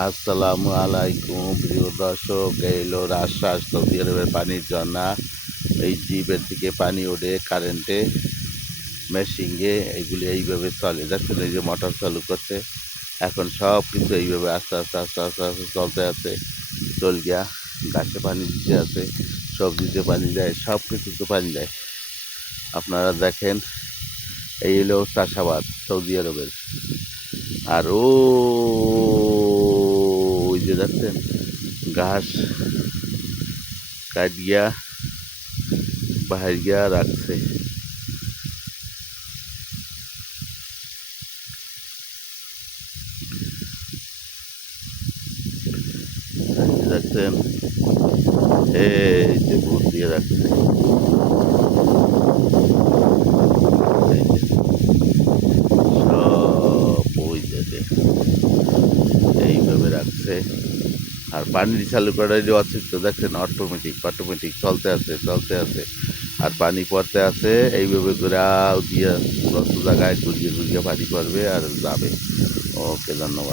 আসসালামু আলাইকুম প্রিয় দর্শক, এইলো রাজশাহী সৌদি আরবের পানির ঝর্ণা। এই ডিপের থেকে পানি ওঠে কারেন্টে মেশিনে, এইগুলি এইভাবে চলে। দেখছেন এই যে মোটর চালু করছে, এখন সব কিছু এইভাবে আস্তে আস্তে আস্তে আস্তে আস্তে চলতে আছে। চল গিয়া গাছে পানি দিতে আছে, সবজিতে পানি দেয়, সব কিছুতে পানি দেয়। আপনারা দেখেন, এই হলো চাষাবাদ সৌদি আরবের। আর ওই যে দেখছেন ঘাস কাটিয়া বাহিরিয়া রাখছে। দেখছেন এই যে ভোট দিয়ে রাখছে, এই যে সব ওই যে এইভাবে রাখছে। আর পানি চালু করার যে অচিত্র দেখছেন, অটোমেটিক অটোমেটিক চলতে আছে চলতে আছে। আর পানি পড়তে আছে এইভাবে ঘোরাও দিয়ে যত জায়গায় ঘুরিয়ে ঘুরিয়ে পানি পড়বে আর যাবে। ওকে, ধন্যবাদ।